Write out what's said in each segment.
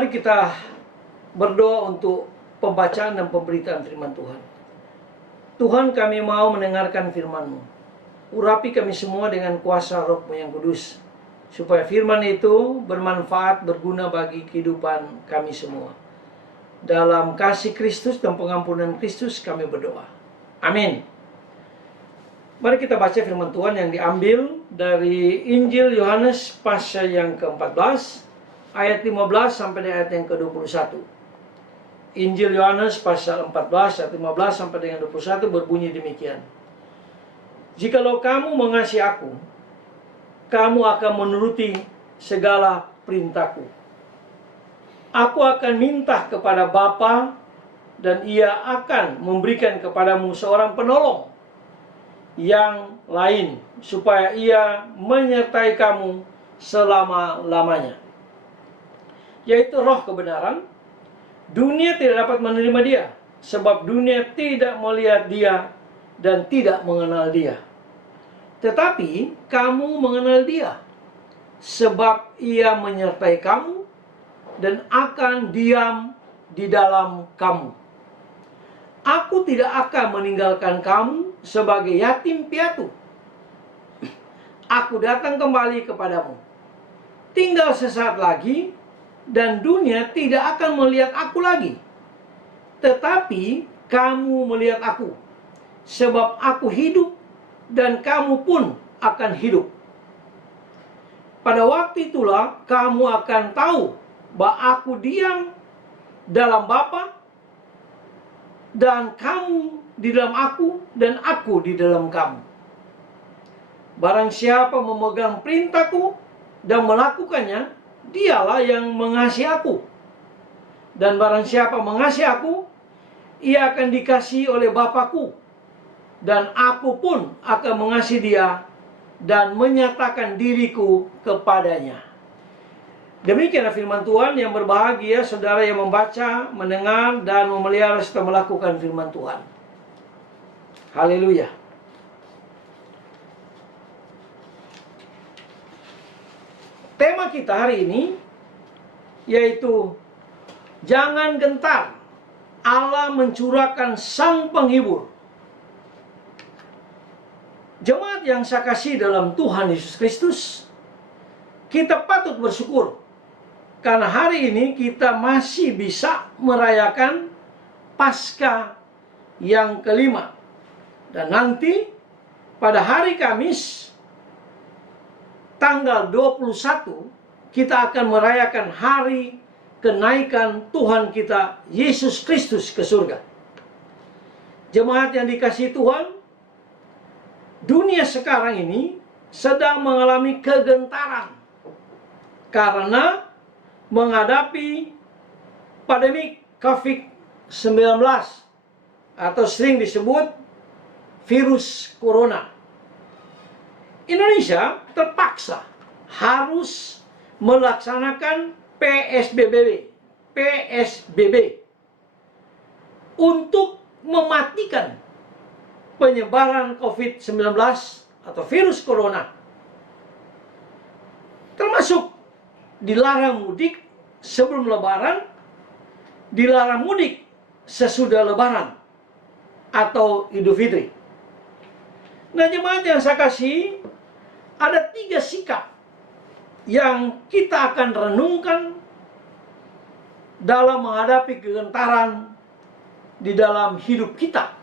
Mari kita berdoa untuk pembacaan dan pemberitaan firman Tuhan. Tuhan, kami mau mendengarkan firman-Mu. Urapi kami semua dengan kuasa Roh-Mu yang kudus, supaya firman itu bermanfaat, berguna bagi kehidupan kami semua. Dalam kasih Kristus dan pengampunan Kristus kami berdoa. Amin. Mari kita baca firman Tuhan yang diambil dari Injil Yohanes pasal yang ke-14, ayat 15 sampai dengan ayat yang ke-21. Injil Yohanes pasal 14 ayat 15 sampai dengan 21 berbunyi demikian. Jikalau kamu mengasihi aku, kamu akan menuruti segala perintahku. Aku akan minta kepada Bapa, dan Ia akan memberikan kepadamu seorang penolong yang lain, supaya Ia menyertai kamu selama-lamanya, yaitu Roh kebenaran. Dunia tidak dapat menerima Dia, sebab dunia tidak melihat Dia dan tidak mengenal Dia. Tetapi kamu mengenal Dia, sebab Ia menyertai kamu dan akan diam di dalam kamu. Aku tidak akan meninggalkan kamu sebagai yatim piatu. Aku datang kembali kepadamu. Tinggal sesaat lagi, dan dunia tidak akan melihat aku lagi. Tetapi kamu melihat aku, sebab aku hidup dan kamu pun akan hidup. Pada waktu itulah kamu akan tahu bahwa aku diam dalam Bapa, dan kamu di dalam aku, dan aku di dalam kamu. Barang siapa memegang perintahku dan melakukannya, dialah yang mengasihi aku. Dan barang siapa mengasihi aku, ia akan dikasihi oleh Bapa-Ku, dan aku pun akan mengasihi dia dan menyatakan diriku kepadanya. Demikianlah firman Tuhan. Yang berbahagia saudara yang membaca, mendengar, dan memelihara serta melakukan firman Tuhan. Haleluya. Tema kita hari ini yaitu jangan gentar, Allah mencurahkan Sang Penghibur. Jemaat yang saya kasih dalam Tuhan Yesus Kristus, kita patut bersyukur karena hari ini kita masih bisa merayakan Paskah yang kelima. Dan nanti pada hari Kamis tanggal 21 kita akan merayakan hari kenaikan Tuhan kita Yesus Kristus ke surga. Jemaat yang dikasihi Tuhan, dunia sekarang ini sedang mengalami kegentaran karena menghadapi pandemi COVID-19 atau sering disebut virus corona. Indonesia terpaksa harus melaksanakan PSBB untuk mematikan penyebaran COVID-19 atau virus corona. Termasuk dilarang mudik sebelum Lebaran, dilarang mudik sesudah Lebaran atau Idul Fitri. Nah, jemaat yang saya kasih, ada 3 sikap yang kita akan renungkan dalam menghadapi kegentaran di dalam hidup kita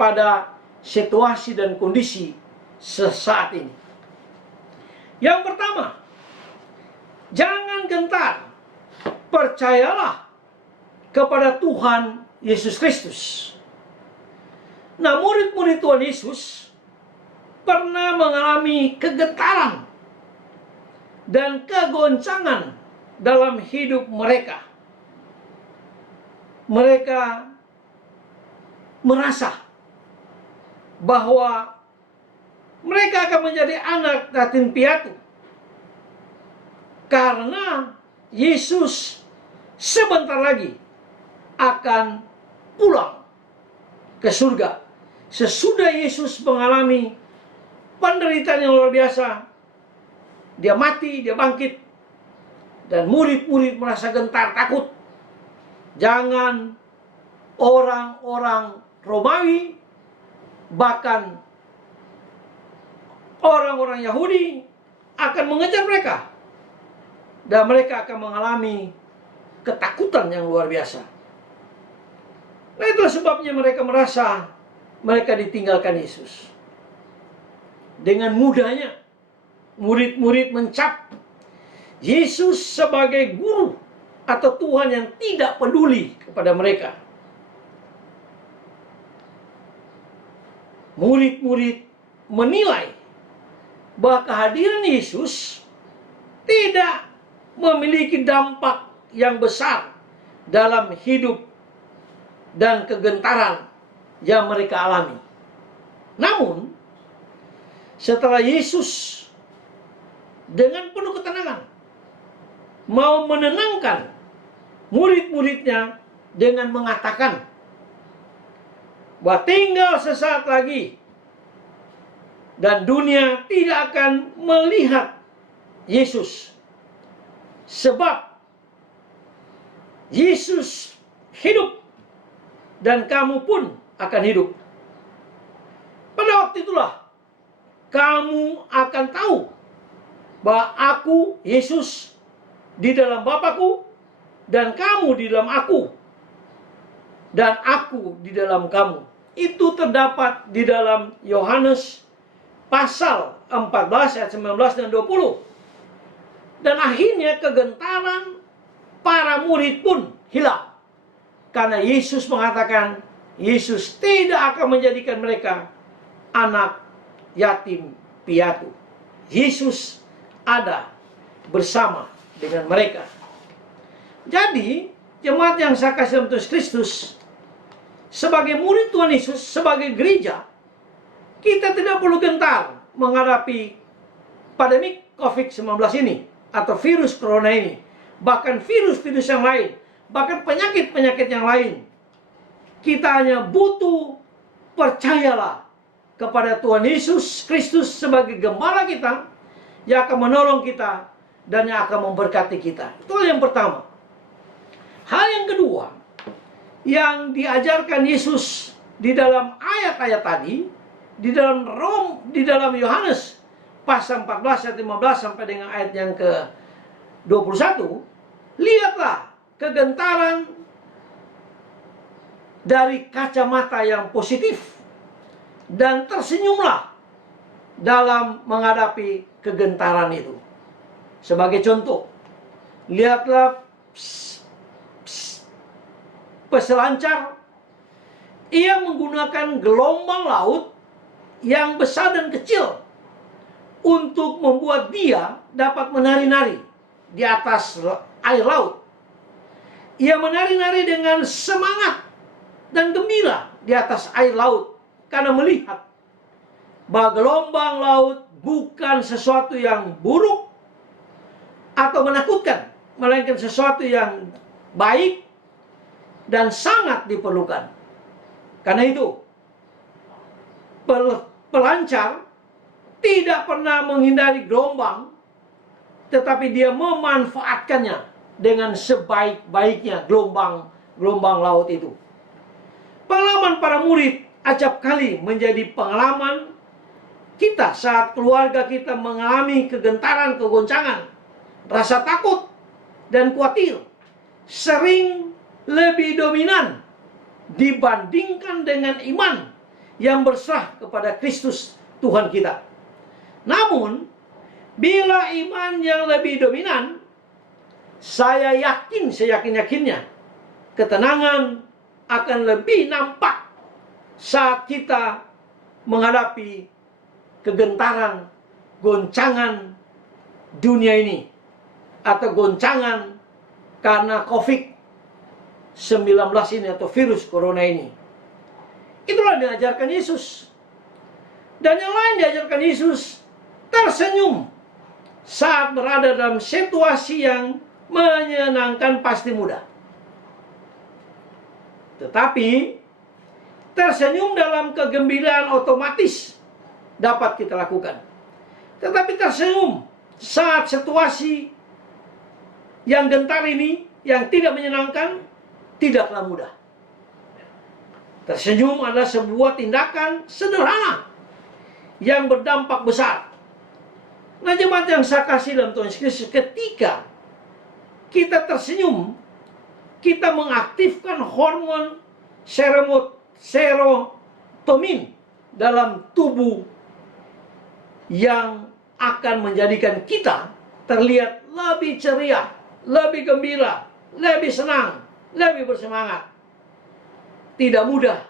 pada situasi dan kondisi sesaat ini. Yang pertama, jangan gentar, percayalah kepada Tuhan Yesus Kristus. Nah, murid-murid Tuhan Yesus pernah mengalami kegentaran dan kegoncangan dalam hidup mereka. Mereka merasa bahwa mereka akan menjadi anak yatim piatu karena Yesus sebentar lagi akan pulang ke surga. Sesudah Yesus mengalami penderitaan yang luar biasa, dia mati, dia bangkit, Dan murid-murid merasa gentar, takut. Jangan orang-orang Romawi, bahkan orang-orang Yahudi akan mengejar mereka. Dan mereka akan mengalami ketakutan yang luar biasa. Nah, itulah sebabnya mereka merasa mereka ditinggalkan Yesus. Dengan mudahnya, murid-murid mencap Yesus sebagai guru atau Tuhan yang tidak peduli kepada mereka. Murid-murid menilai bahwa kehadiran Yesus tidak memiliki dampak yang besar dalam hidup dan kegentaran yang mereka alami. Namun, setelah Yesus dengan penuh ketenangan mau menenangkan murid-muridnya dengan mengatakan bahwa tinggal sesaat lagi dan dunia tidak akan melihat Yesus, sebab Yesus hidup dan kamu pun akan hidup. Pada waktu itulah kamu akan tahu bahwa aku, Yesus, di dalam Bapa-Ku, dan kamu di dalam aku, dan aku di dalam kamu. Itu terdapat di dalam Yohanes pasal 14 ayat 19 dan 20. Dan akhirnya kegentaran para murid pun hilang. Karena Yesus mengatakan, Yesus tidak akan menjadikan mereka anak yatim piatu. Yesus ada bersama dengan mereka. Jadi, jemaat yang saya kasih dalam Tuhan Kristus, sebagai murid Tuhan Yesus, sebagai gereja, kita tidak perlu gentar menghadapi pandemi COVID-19 ini, atau virus corona ini, bahkan virus-virus yang lain, bahkan penyakit-penyakit yang lain. Kita hanya butuh percayalah kepada Tuhan Yesus Kristus sebagai gembala kita, yang akan menolong kita dan yang akan memberkati kita. Itu yang pertama. Hal yang kedua yang diajarkan Yesus di dalam ayat-ayat tadi, di dalam Yohanes pasal 14 ayat 15 sampai dengan ayat yang ke-21, lihatlah kegentaran dari kacamata yang positif dan tersenyumlah dalam menghadapi kegentaran itu. Sebagai contoh, lihatlah peselancar, ia menggunakan gelombang laut yang besar dan kecil untuk membuat dia dapat menari-nari di atas air laut. Ia menari-nari dengan semangat dan gembira di atas air laut karena melihat bahwa gelombang laut bukan sesuatu yang buruk atau menakutkan, melainkan sesuatu yang baik dan sangat diperlukan. Karena itu, pelancar tidak pernah menghindari gelombang, tetapi dia memanfaatkannya dengan sebaik-baiknya gelombang laut itu. Pengalaman para murid acap kali menjadi pengalaman kita saat keluarga kita mengalami kegentaran, kegoncangan, rasa takut dan khawatir sering lebih dominan dibandingkan dengan iman yang berserah kepada Kristus Tuhan kita. Namun, bila iman yang lebih dominan, saya yakin-yakinnya, ketenangan akan lebih nampak saat kita menghadapi kegentaran, goncangan dunia ini, atau goncangan karena COVID-19 ini atau virus corona ini. Itulah yang diajarkan Yesus. Dan yang lain diajarkan Yesus, tersenyum saat berada dalam situasi yang menyenangkan pasti mudah. Tetapi tersenyum dalam kegembiraan otomatis dapat kita lakukan. Tetapi tersenyum saat situasi yang gentar ini, yang tidak menyenangkan, tidaklah mudah. Tersenyum adalah sebuah tindakan sederhana yang berdampak besar. Nah, jemaat yang saya kasih dalam Tuhan Yesus Kristus, ketika kita tersenyum, kita mengaktifkan hormon serotonin dalam tubuh yang akan menjadikan kita terlihat lebih ceria, lebih gembira, lebih senang, lebih bersemangat. Tidak mudah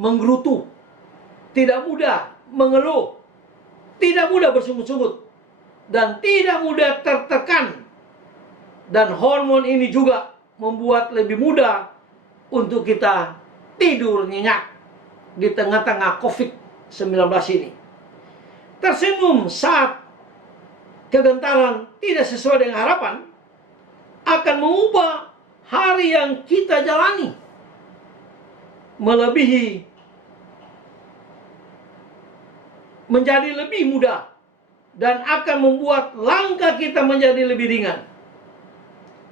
menggerutu, tidak mudah mengeluh, tidak mudah bersungut-sungut, dan tidak mudah tertekan. Dan hormon ini juga membuat lebih mudah untuk kita tidur nyenyak di tengah-tengah COVID-19 ini. Tersenyum saat kegentaran tidak sesuai dengan harapan akan mengubah hari yang kita jalani melebihi, menjadi lebih mudah, dan akan membuat langkah kita menjadi lebih ringan.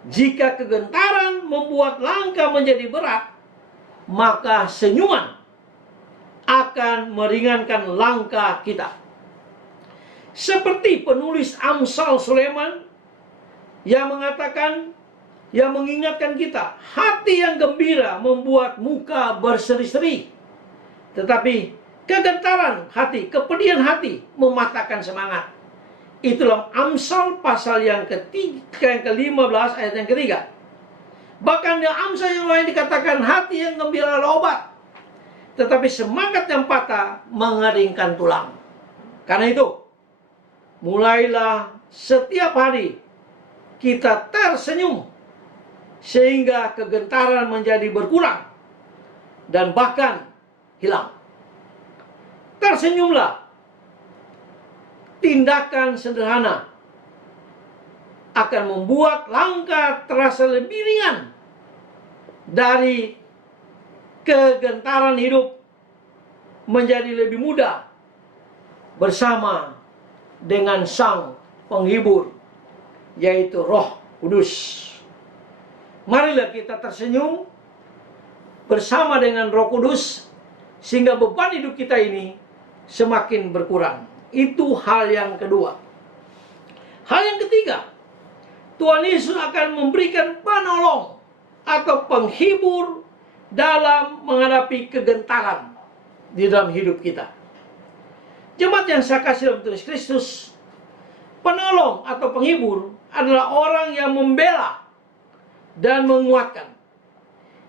Jika kegentaran membuat langkah menjadi berat, maka senyuman akan meringankan langkah kita. Seperti penulis Amsal Sulaiman yang mengatakan, yang mengingatkan kita, hati yang gembira membuat muka berseri-seri, tetapi kegentaran hati, kepedihan hati mematahkan semangat. Itulah Amsal pasal yang ke-15 ayat yang ketiga. Bahkan di Amsal yang lain dikatakan hati yang gembira adalah obat, tetapi semangat yang patah mengeringkan tulang. Karena itu, mulailah setiap hari kita tersenyum sehingga kegentaran menjadi berkurang dan bahkan hilang. Tersenyumlah. Tindakan sederhana akan membuat langkah terasa lebih ringan dari kegentaran hidup menjadi lebih mudah bersama dengan Sang Penghibur, yaitu Roh Kudus. Marilah kita tersenyum bersama dengan Roh Kudus sehingga beban hidup kita ini semakin berkurang. Itu hal yang kedua. Hal yang ketiga, Tuhan Yesus akan memberikan penolong atau penghibur dalam menghadapi kegentaran di dalam hidup kita. Jemaat yang saya kasih dalam Tuhan Yesus Kristus, penolong atau penghibur adalah orang yang membela dan menguatkan.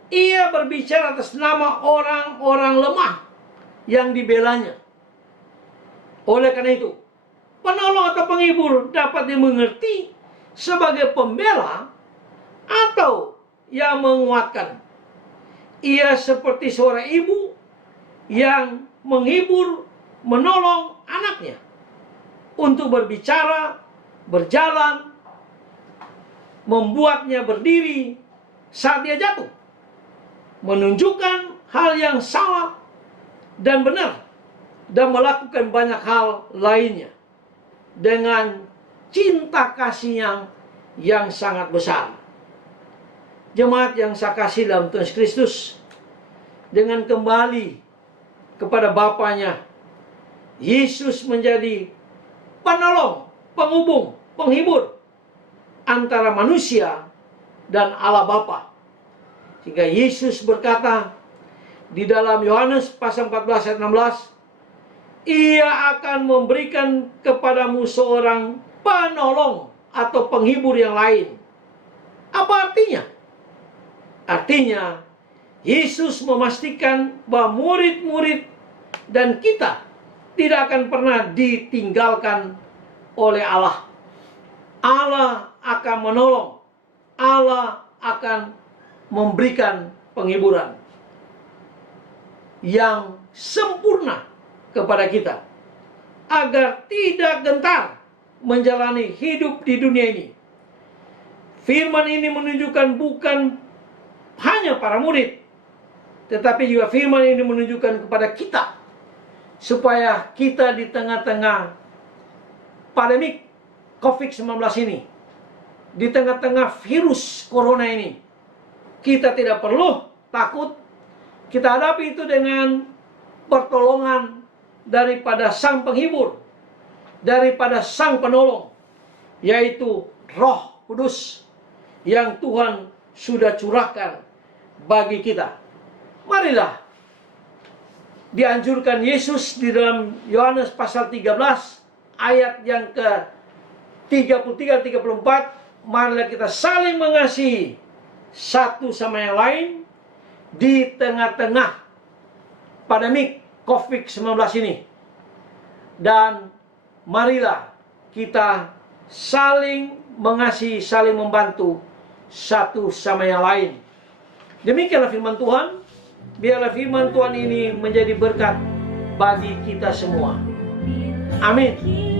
Ia berbicara atas nama orang-orang lemah yang dibelanya. Oleh karena itu, penolong atau penghibur dapat dimengerti sebagai pembela atau yang menguatkan. Ia seperti seorang ibu yang menghibur, menolong anaknya untuk berbicara, berjalan, membuatnya berdiri saat dia jatuh, menunjukkan hal yang salah dan benar, dan melakukan banyak hal lainnya dengan cinta kasih yang sangat besar. Jemaat yang saya kasih dalam Tuhan Yesus Kristus, dengan kembali kepada Bapanya, Yesus menjadi penolong, penghubung, penghibur antara manusia dan Allah Bapa. Sehingga Yesus berkata di dalam Yohanes pasal 14 ayat 16, Ia akan memberikan kepadamu seorang penolong atau penghibur yang lain. Apa artinya? Artinya, Yesus memastikan bahwa murid-murid dan kita tidak akan pernah ditinggalkan oleh Allah. Allah akan menolong. Allah akan memberikan penghiburan yang sempurna kepada kita, agar tidak gentar menjalani hidup di dunia ini. Firman ini menunjukkan bukan hanya para murid, tetapi juga firman ini menunjukkan kepada kita, supaya kita di tengah-tengah pandemik COVID-19 ini di tengah-tengah virus corona ini. Kita tidak perlu takut. Kita hadapi itu dengan pertolongan daripada Sang Penghibur, daripada Sang Penolong, yaitu Roh Kudus yang Tuhan sudah curahkan bagi kita. Marilah, dianjurkan Yesus di dalam Yohanes pasal 13 ayat yang ke 33-34, marilah kita saling mengasihi satu sama yang lain di tengah-tengah pandemi COVID-19 ini. Dan marilah kita saling mengasihi, saling membantu satu sama yang lain. Demikianlah firman Tuhan. Biarlah firman Tuhan ini menjadi berkat bagi kita semua. Amin.